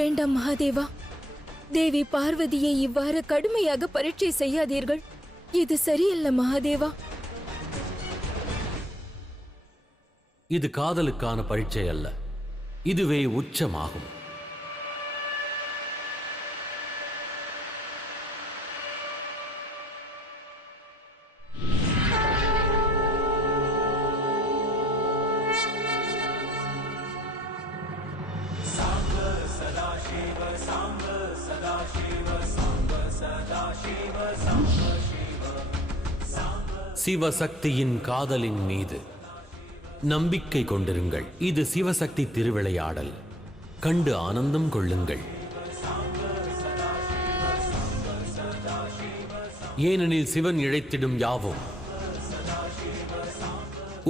வேண்டாம் மகாதேவா. தேவி பார்வதியை இவ்வாறு கடுமையாக பரீட்சை செய்யாதீர்கள். இது சரியல்ல மகாதேவா. இது காதலுக்கான பரீட்சை அல்ல, இதுவே உச்சமாகும். சிவசக்தியின் காதலின் மீது நம்பிக்கை கொண்டிருங்கள். இது சிவசக்தி திருவிளையாடல். கண்டு ஆனந்தம் கொள்ளுங்கள். ஏனெனில் சிவன் இழைத்திடும் யாவும்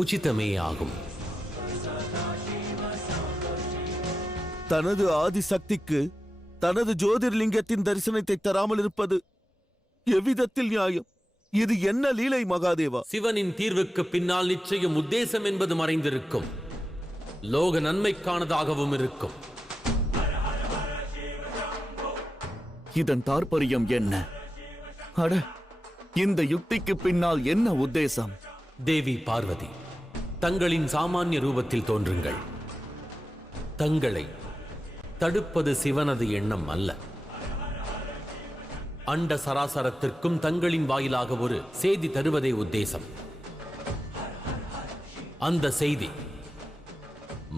உச்சிதமே ஆகும். தனது ஆதிசக்திக்கு தனது ஜோதிர்லிங்கத்தின் தரிசனத்தை தராமல் இருப்பது எவ்விதத்தில் நியாயம்? இது என்ன லீலை மகாதேவா? சிவனின் தீர்வுக்கு பின்னால் நிச்சயம் உத்தேசம் என்பது மறைந்திருக்கும். லோக நன்மைக்கானதாகவும் இருக்கும். இதன் தாற்பயம் என்ன? அட, இந்த யுக்திக்கு பின்னால் என்ன உத்தேசம்? தேவி பார்வதி, தங்களின் சாமானிய ரூபத்தில் தோன்றுங்கள். தங்களை தடுப்பது சிவனது எண்ணம் அல்ல. அண்ட சராசரத்திற்கும் தங்களின் வாயிலாக ஒரு செய்தி தருவதே உத்தேசம். அந்த செய்தி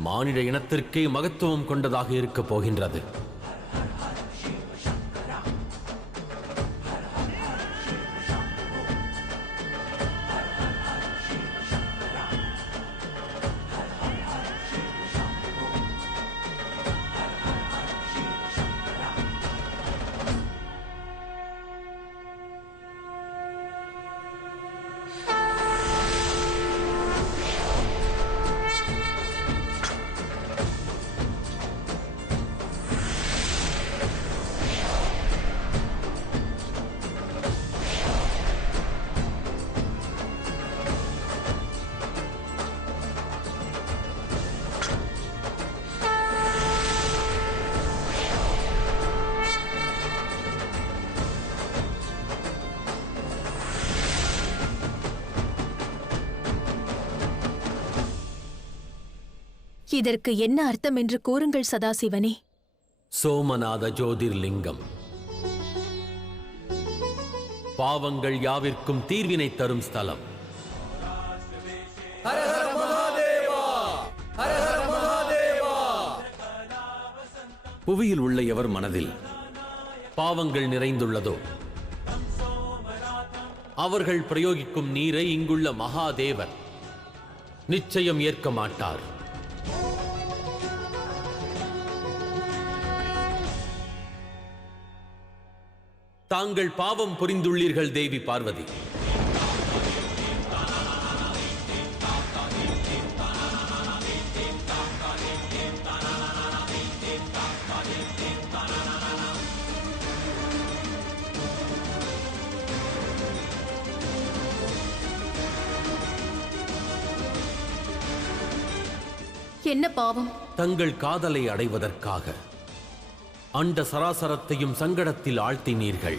மானிட இனத்திற்கே மகத்துவம் கொண்டதாக இருக்கப் போகின்றது. இதற்கு என்ன அர்த்தம் என்று கூறுங்கள் சதாசிவனே. சோமநாத ஜோதிர்லிங்கம் பாவங்கள் யாவிற்கும் தீர்வினை தரும் ஸ்தலம். புவியில் உள்ள எவர் மனதில் பாவங்கள் நிறைந்துள்ளதோ அவர்கள் பிரயோகிக்கும் நீரை இங்குள்ள மகாதேவர் நிச்சயம் ஏற்க மாட்டார். தாங்கள் பாவம் புரிந்துள்ளீர்கள் தேவி பார்வதி. என்ன பாவம்? தங்கள் காதலை அடைவதற்காக அண்ட சராசரத்தையும் சங்கடத்தில் ஆழ்த்தினீர்கள்.